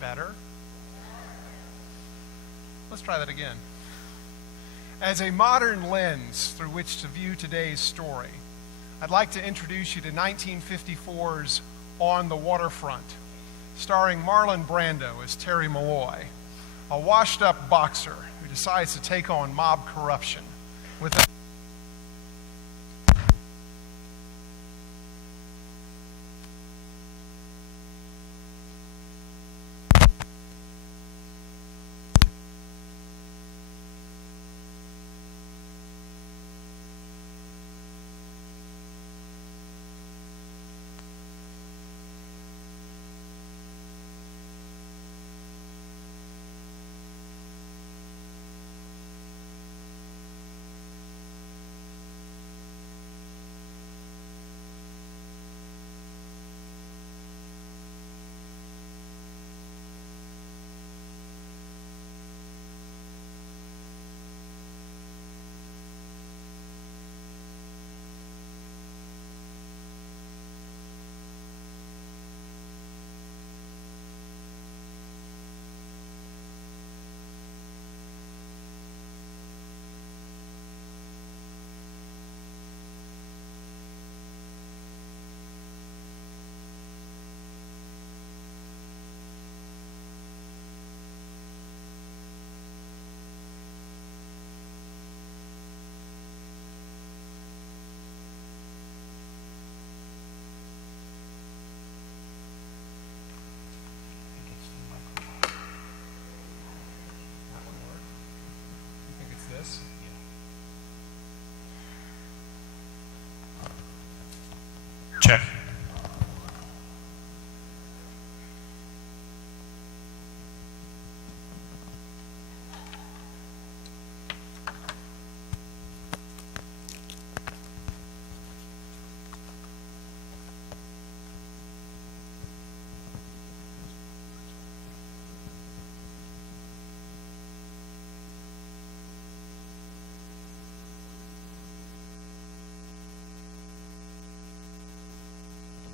Better? Let's try that again. As a modern lens through which to view today's story, I'd like to introduce you to 1954's On the Waterfront, starring Marlon Brando as Terry Malloy, a washed-up boxer who decides to take on mob corruption with a this. Check.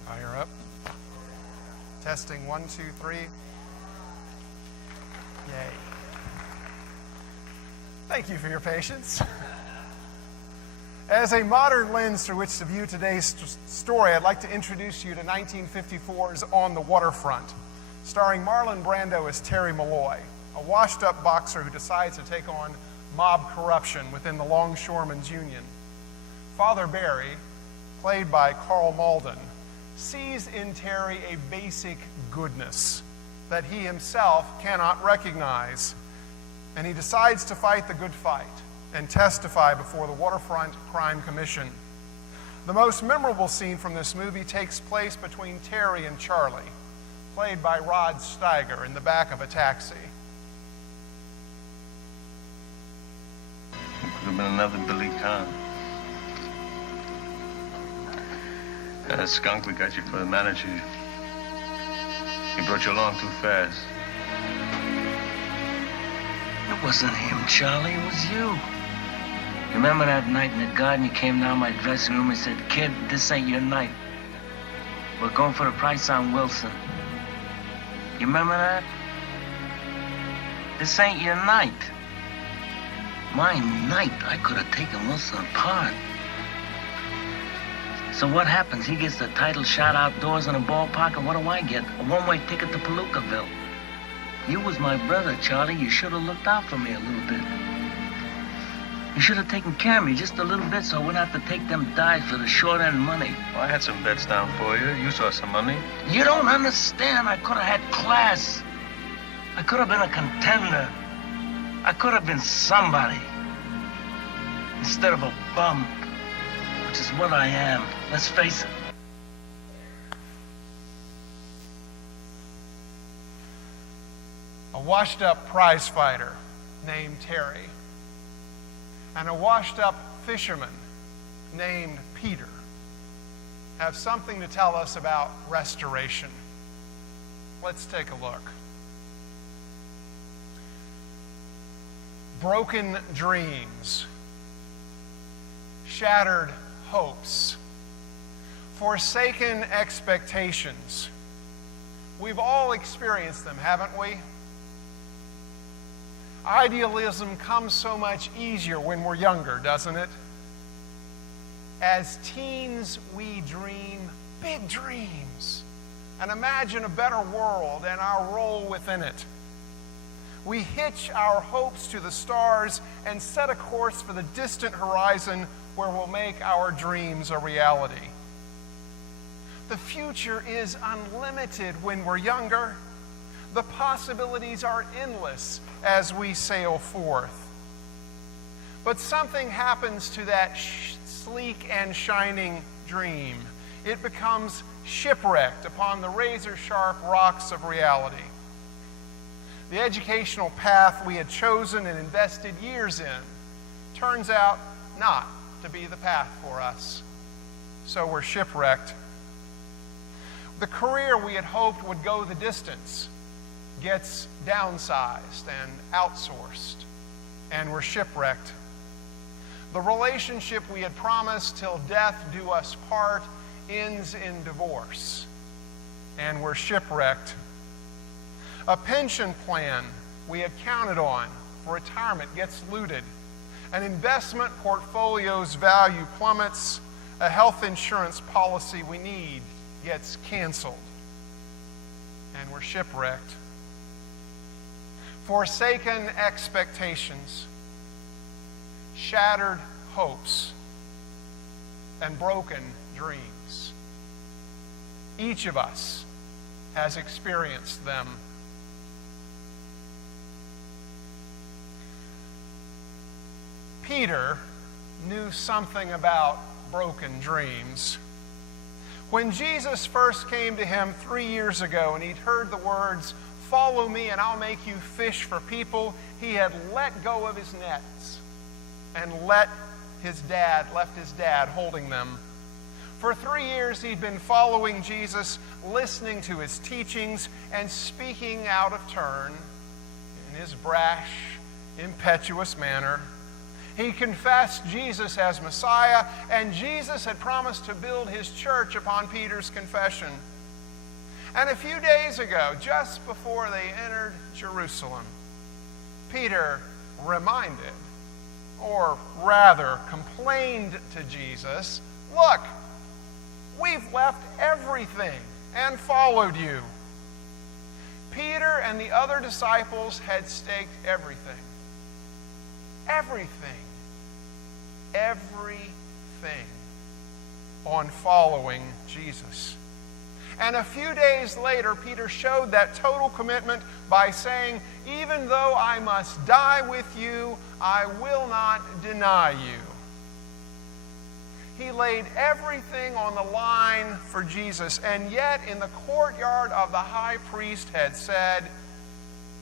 Fire up. Testing 1, 2, 3. Yay. Thank you for your patience. As a modern lens through which to view today's story, I'd like to introduce you to 1954's On the Waterfront, starring Marlon Brando as Terry Malloy, a washed-up boxer who decides to take on mob corruption within the Longshoremen's Union. Father Barry, played by Carl Malden, sees in Terry a basic goodness that he himself cannot recognize, and he decides to fight the good fight and testify before the Waterfront Crime Commission. The most memorable scene from this movie takes place between Terry and Charlie, played by Rod Steiger, in the back of a taxi. It could have been another Billy Kahn. Skunk, we got you for the manager. He brought you along too fast. It wasn't him, Charlie. It was you. Remember that night in the garden? You came down my dressing room and said, "Kid, this ain't your night. We're going for the price on Wilson." You remember that? This ain't your night. My night, I could have taken Wilson apart. So what happens? He gets the title shot outdoors in a ballpark, and what do I get? A one-way ticket to Palookaville. You was my brother, Charlie. You should have looked out for me a little bit. You should have taken care of me just a little bit so I wouldn't have to take them dives for the short-end money. Well, I had some bets down for you. You saw some money. You don't understand. I could have had class. I could have been a contender. I could have been somebody. Instead of a bum, which is what I am. Let's face it. A washed-up prize fighter named Terry and a washed-up fisherman named Peter have something to tell us about restoration. Let's take a look. Broken dreams, shattered hopes, forsaken expectations, We've all experienced them, haven't we? Idealism comes so much easier when we're younger, doesn't it? As teens, we dream big dreams and imagine a better world and our role within it. We hitch our hopes to the stars and set a course for the distant horizon where we'll make our dreams a reality. The future is unlimited when we're younger. The possibilities are endless as we sail forth. But something happens to that sleek and shining dream. It becomes shipwrecked upon the razor-sharp rocks of reality. The educational path we had chosen and invested years in turns out not to be the path for us. So we're shipwrecked. The career we had hoped would go the distance gets downsized and outsourced, and we're shipwrecked. The relationship we had promised till death do us part ends in divorce, and we're shipwrecked. A pension plan we had counted on for retirement gets looted. An investment portfolio's value plummets. A health insurance policy we need gets canceled, and we're shipwrecked. Forsaken expectations, shattered hopes, and broken dreams. Each of us has experienced them. Peter knew something about broken dreams. When Jesus first came to him 3 years ago and he'd heard the words, "Follow me and I'll make you fish for people," he had let go of his nets and left his dad holding them. For 3 years he'd been following Jesus, listening to his teachings and speaking out of turn in his brash, impetuous manner. He confessed Jesus as Messiah, and Jesus had promised to build his church upon Peter's confession. And a few days ago, just before they entered Jerusalem, Peter reminded, or rather complained to Jesus, "Look, we've left everything and followed you." Peter and the other disciples had staked everything. Everything on following Jesus. And a few days later, Peter showed that total commitment by saying, "Even though I must die with you, I will not deny you." He laid everything on the line for Jesus, and yet in the courtyard of the high priest had said,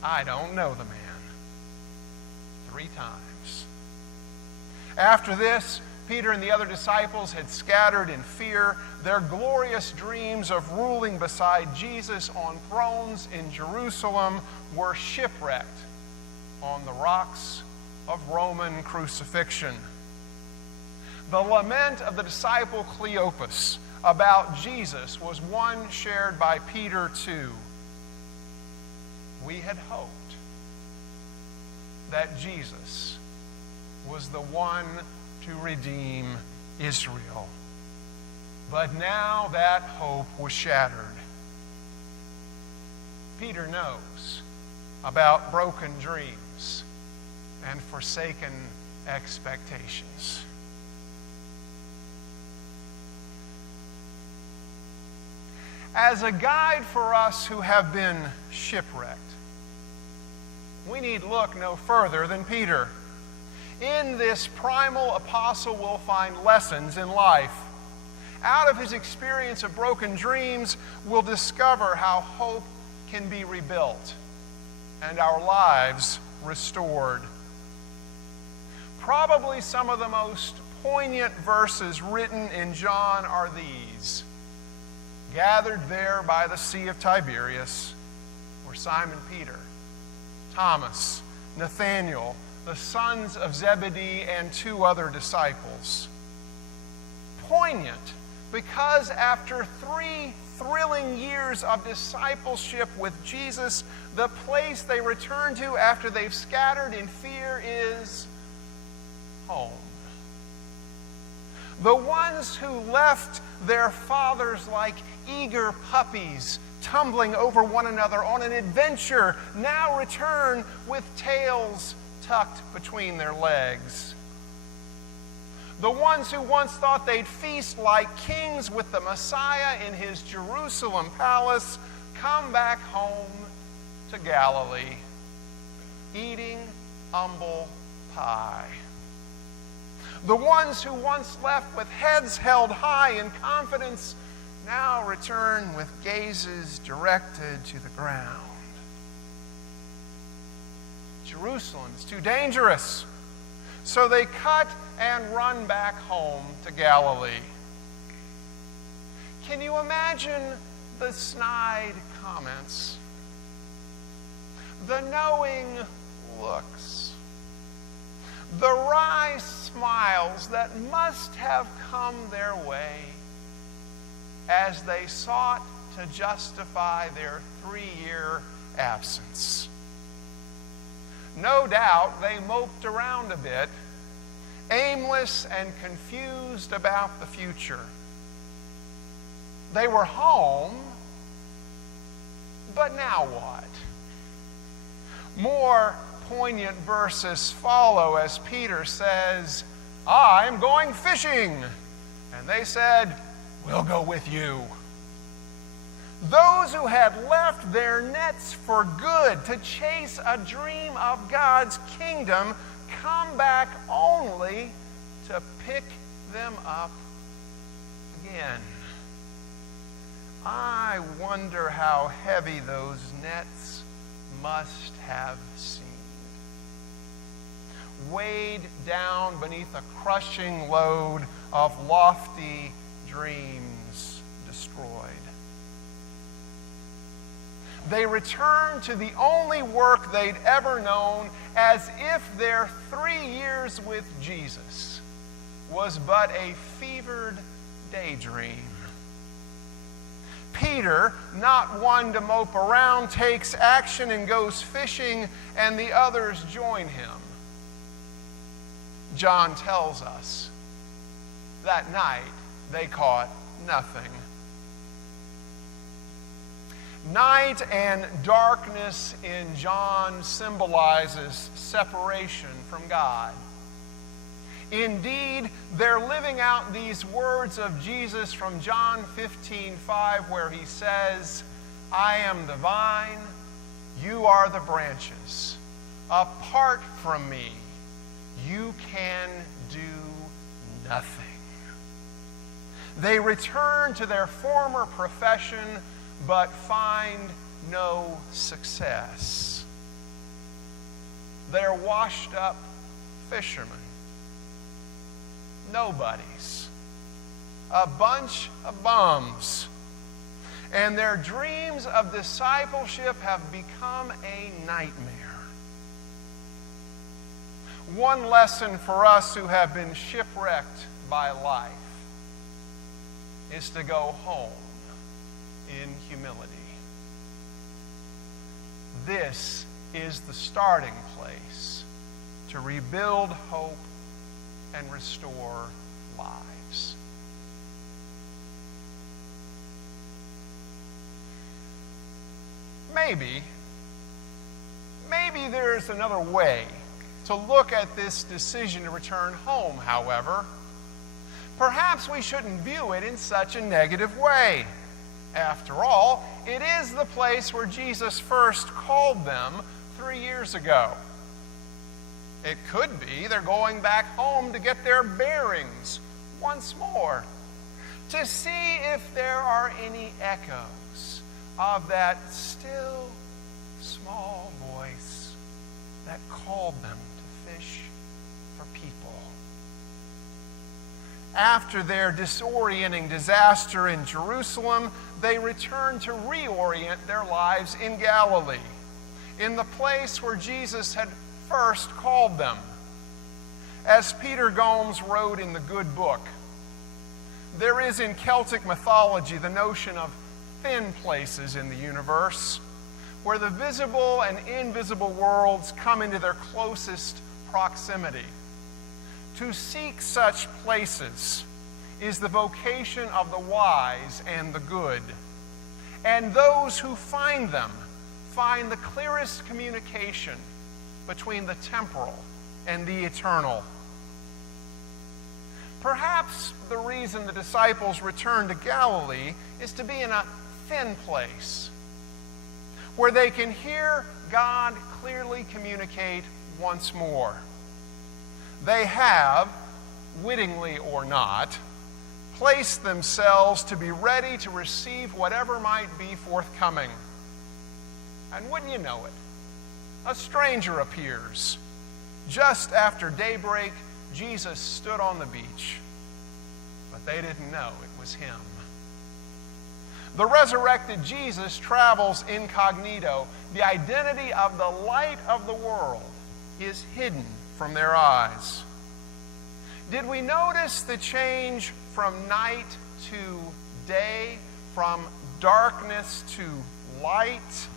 "I don't know the man," 3 times. After this, Peter and the other disciples had scattered in fear. Their glorious dreams of ruling beside Jesus on thrones in Jerusalem were shipwrecked on the rocks of Roman crucifixion. The lament of the disciple Cleopas about Jesus was one shared by Peter too. We had hoped that Jesus was the one to redeem Israel. But now that hope was shattered. Peter knows about broken dreams and forsaken expectations. As a guide for us who have been shipwrecked, we need look no further than Peter. In this primal apostle, we'll find lessons in life. Out of his experience of broken dreams, we'll discover how hope can be rebuilt and our lives restored. Probably some of the most poignant verses written in John are these. Gathered there by the Sea of Tiberias were Simon Peter, Thomas, Nathanael, the sons of Zebedee, and 2 other disciples. Poignant Because after 3 thrilling years of discipleship with Jesus, the place they return to after they've scattered in fear is home. The ones who left their fathers like eager puppies, tumbling over one another on an adventure, now return with tails tucked between their legs. The ones who once thought they'd feast like kings with the Messiah in his Jerusalem palace come back home to Galilee, eating humble pie. The ones who once left with heads held high in confidence now return with gazes directed to the ground. Jerusalem is too dangerous, so they cut and run back home to Galilee. Can you imagine the snide comments, the knowing looks, the wry smiles that must have come their way as they sought to justify their 3-year absence? No doubt they moped around a bit, aimless and confused about the future. They were home, but now what? More poignant verses follow as Peter says, "I'm going fishing." And they said, "We'll go with you." Those who had left their nets for good to chase a dream of God's kingdom come back only to pick them up again. I wonder how heavy those nets must have seemed. Weighed down beneath a crushing load of lofty dreams destroyed. They returned to the only work they'd ever known, as if their 3 years with Jesus was but a fevered daydream. Peter, not one to mope around, takes action and goes fishing, and the others join him. John tells us that night they caught nothing. Night and darkness in John symbolizes separation from God. Indeed, they're living out these words of Jesus from John 15:5, where he says, "I am the vine, you are the branches. Apart from me, you can do nothing." They return to their former profession, but find no success. They're washed up fishermen. Nobodies. A bunch of bums. And their dreams of discipleship have become a nightmare. One lesson for us who have been shipwrecked by life is to go home in humility. This is the starting place to rebuild hope and restore lives. Maybe there's another way to look at this decision to return home, however. Perhaps we shouldn't view it in such a negative way. After all, it is the place where Jesus first called them 3 years ago. It could be they're going back home to get their bearings once more, to see if there are any echoes of that still small voice that called them to fish for people. After their disorienting disaster in Jerusalem, they returned to reorient their lives in Galilee, in the place where Jesus had first called them. As Peter Gomes wrote in the Good Book, there is in Celtic mythology the notion of thin places in the universe, where the visible and invisible worlds come into their closest proximity. To seek such places is the vocation of the wise and the good. And those who find them find the clearest communication between the temporal and the eternal. Perhaps the reason the disciples returned to Galilee is to be in a thin place where they can hear God clearly communicate once more. They have, wittingly or not, placed themselves to be ready to receive whatever might be forthcoming. And wouldn't you know it, a stranger appears. Just after daybreak, Jesus stood on the beach, but they didn't know it was him. The resurrected Jesus travels incognito. The identity of the light of the world is hidden from their eyes. Did we notice the change from night to day, from darkness to light?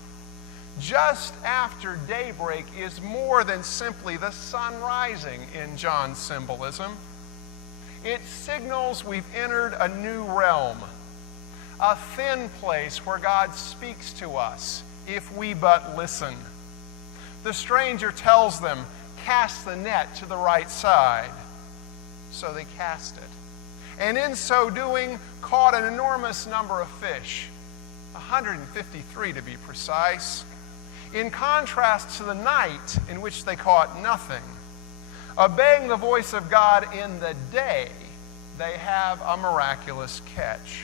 Just after daybreak is more than simply the sun rising in John's symbolism. It signals we've entered a new realm, a thin place where God speaks to us if we but listen. The stranger tells them, "Cast the net to the right side." So they cast it, and in so doing caught an enormous number of fish, 153 to be precise, in contrast to the night in which they caught nothing. Obeying the voice of God in the day, they have a miraculous catch.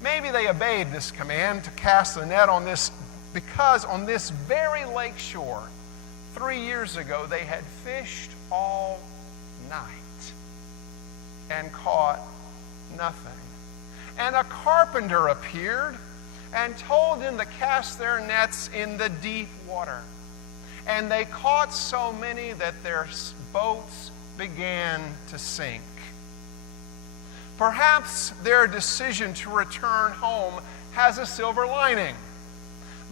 Maybe they obeyed this command to cast the net on this because on this very lake shore, 3 years ago, they had fished all night and caught nothing. And a carpenter appeared and told them to cast their nets in the deep water. And they caught so many that their boats began to sink. Perhaps their decision to return home has a silver lining,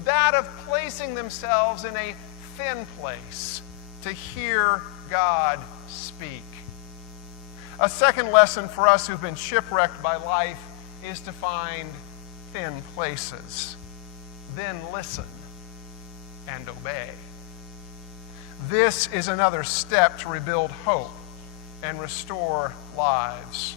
that of placing themselves in a thin place to hear God speak. A second lesson for us who've been shipwrecked by life is to find thin places, then listen and obey. This is another step to rebuild hope and restore lives.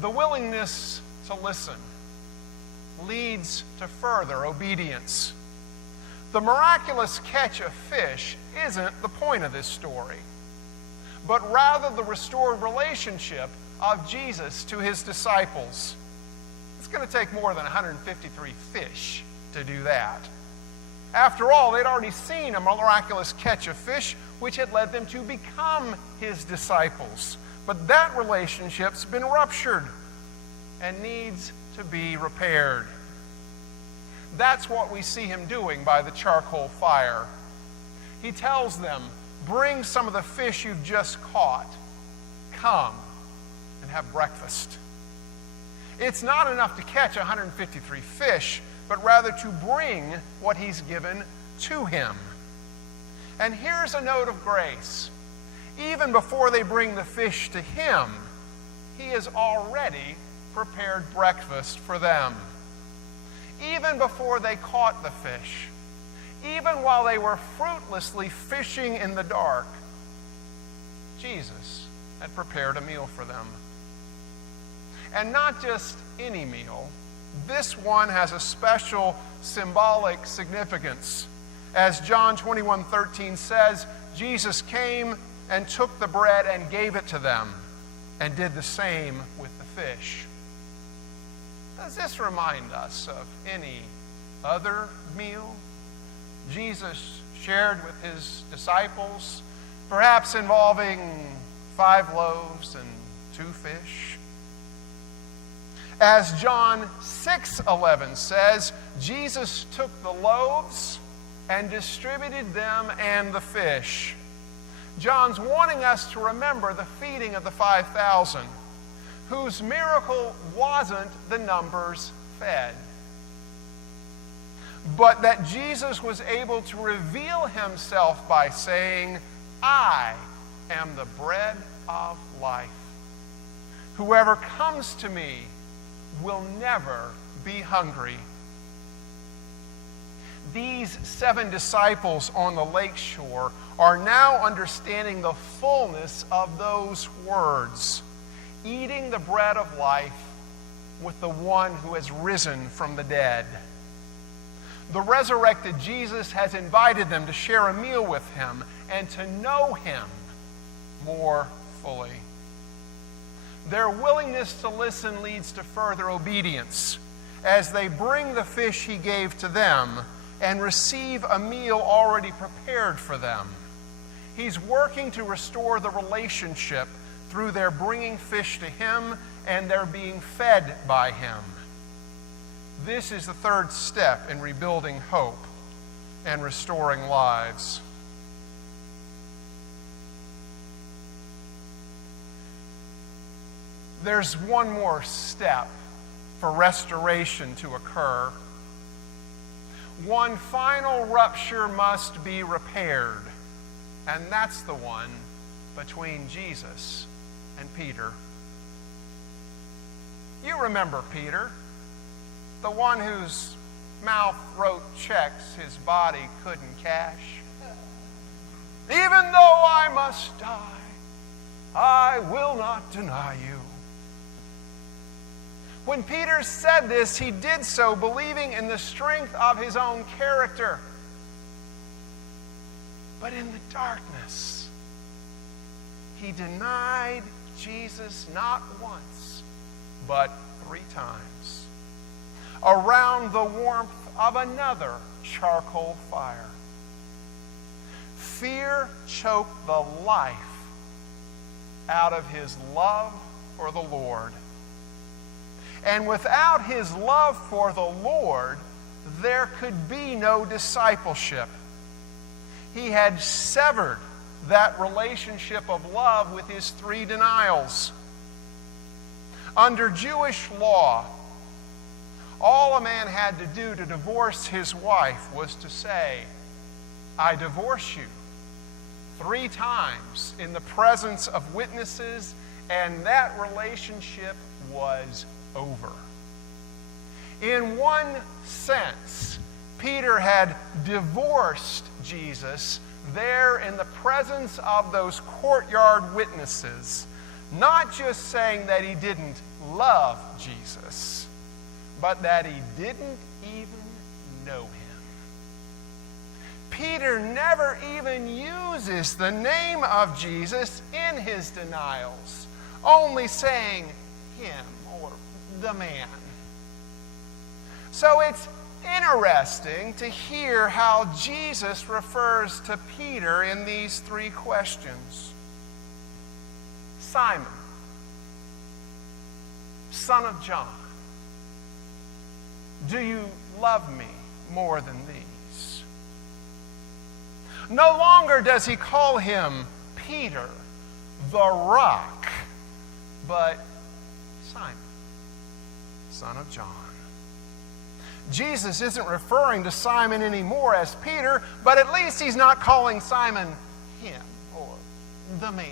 The willingness to listen leads to further obedience. The miraculous catch of fish isn't the point of this story, but rather the restored relationship of Jesus to his disciples. It's going to take more than 153 fish to do that. After all, they'd already seen a miraculous catch of fish, which had led them to become his disciples. But that relationship's been ruptured and needs to be repaired. That's what we see him doing by the charcoal fire. He tells them, "Bring some of the fish you've just caught. Come and have breakfast." It's not enough to catch 153 fish, but rather to bring what he's given to him. And here's a note of grace. Even before they bring the fish to him, he has already prepared breakfast for them. Even before they caught the fish, even while they were fruitlessly fishing in the dark, Jesus had prepared a meal for them. And not just any meal. This one has a special symbolic significance. As John 21:13 says, Jesus came and took the bread and gave it to them, and did the same with the fish. Does this remind us of any other meal Jesus shared with his disciples, perhaps involving 5 loaves and 2 fish? As John 6:11 says, Jesus took the loaves and distributed them and the fish. John's wanting us to remember the feeding of the 5,000, whose miracle wasn't the numbers fed, but that Jesus was able to reveal himself by saying, I am the bread of life. Whoever comes to me will never be hungry. These 7 disciples on the lakeshore are now understanding the fullness of those words, eating the bread of life with the one who has risen from the dead. The resurrected Jesus has invited them to share a meal with him and to know him more fully. Their willingness to listen leads to further obedience as they bring the fish he gave to them and receive a meal already prepared for them. He's working to restore the relationship through their bringing fish to him and their being fed by him. This is the third step in rebuilding hope and restoring lives. There's one more step for restoration to occur. One final rupture must be repaired, and that's the one between Jesus and Peter. You remember Peter, the one whose mouth wrote checks his body couldn't cash. Even though I must die, I will not deny you. When Peter said this, he did so believing in the strength of his own character. But in the darkness, he denied Jesus not once, but 3 times, around the warmth of another charcoal fire. Fear choked the life out of his love for the Lord. And without his love for the Lord, there could be no discipleship. He had severed that relationship of love with his 3 denials. Under Jewish law, all a man had to do to divorce his wife was to say, I divorce you, 3 times in the presence of witnesses, and that relationship was over. In one sense, Peter had divorced Jesus there in the presence of those courtyard witnesses, not just saying that he didn't love Jesus, but that he didn't even know him. Peter never even uses the name of Jesus in his denials, only saying him or the man. So it's interesting to hear how Jesus refers to Peter in these 3 questions. Simon, son of John, do you love me more than these? No longer does he call him Peter, the rock, but Simon, son of John. Jesus isn't referring to Simon anymore as Peter, but at least he's not calling Simon him or the man.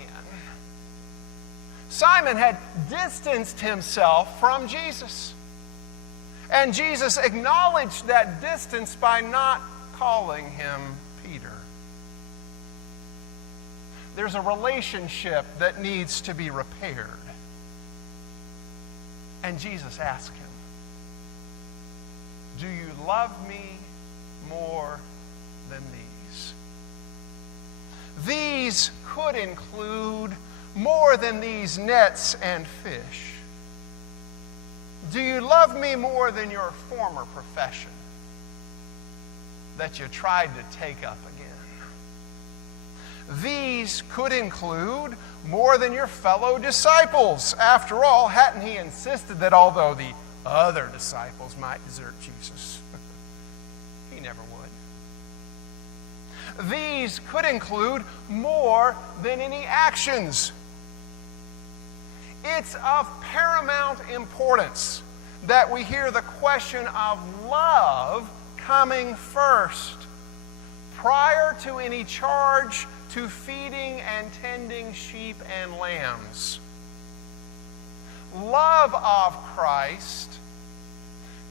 Simon had distanced himself from Jesus, and Jesus acknowledged that distance by not calling him Peter. There's a relationship that needs to be repaired. And Jesus asked him, do you love me more than these? These could include more than these nets and fish. Do you love me more than your former profession that you tried to take up again? These could include more than your fellow disciples. After all, hadn't he insisted that although the other disciples might desert Jesus, he never these could include more than any actions. It's of paramount importance that we hear the question of love coming first, prior to any charge to feeding and tending sheep and lambs. Love of Christ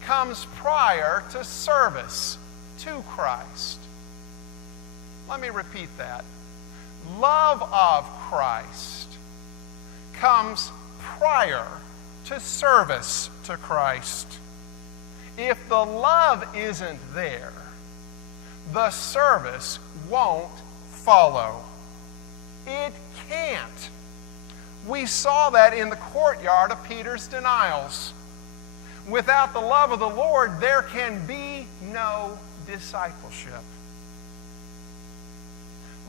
comes prior to service to Christ. Let me repeat that. Love of Christ comes prior to service to Christ. If the love isn't there, the service won't follow. It can't. We saw that in the courtyard of Peter's denials. Without the love of the Lord, there can be no discipleship.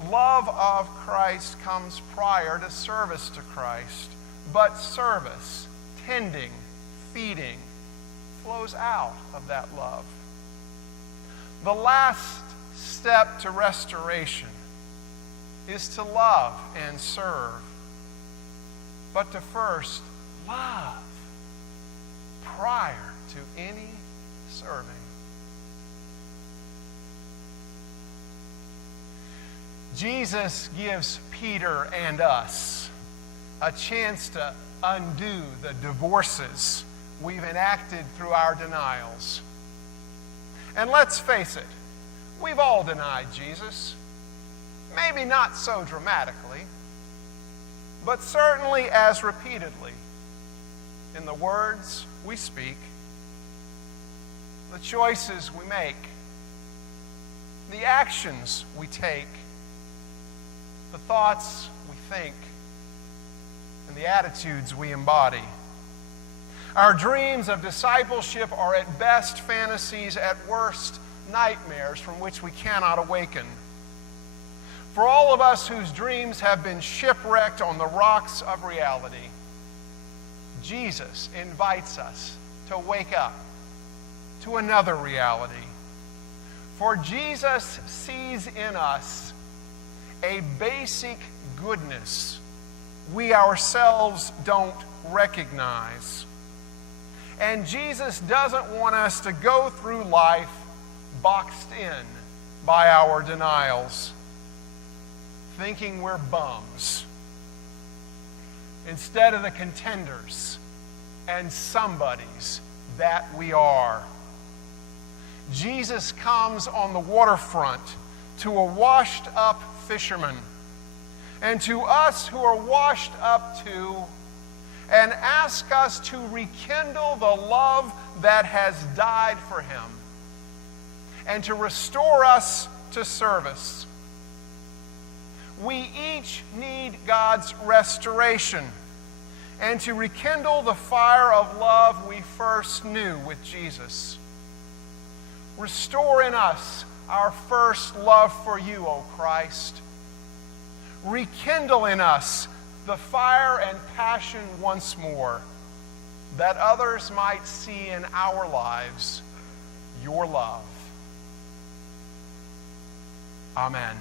Love of Christ comes prior to service to Christ, but service, tending, feeding, flows out of that love. The last step to restoration is to love and serve, but to first love prior to any serving. Jesus gives Peter and us a chance to undo the divorces we've enacted through our denials. And let's face it, we've all denied Jesus. Maybe not so dramatically, but certainly as repeatedly in the words we speak, the choices we make, the actions we take, the thoughts we think, and the attitudes we embody. Our dreams of discipleship are at best fantasies, at worst nightmares from which we cannot awaken. For all of us whose dreams have been shipwrecked on the rocks of reality, Jesus invites us to wake up to another reality. For Jesus sees in us a basic goodness we ourselves don't recognize. And Jesus doesn't want us to go through life boxed in by our denials, thinking we're bums, instead of the contenders and somebodies that we are. Jesus comes on the waterfront to a washed-up fisherman, and to us who are washed up too, and ask us to rekindle the love that has died for him, and to restore us to service. We each need God's restoration, and to rekindle the fire of love we first knew with Jesus. Restore in us our first love for you, O Christ. Rekindle in us the fire and passion once more, that others might see in our lives your love. Amen.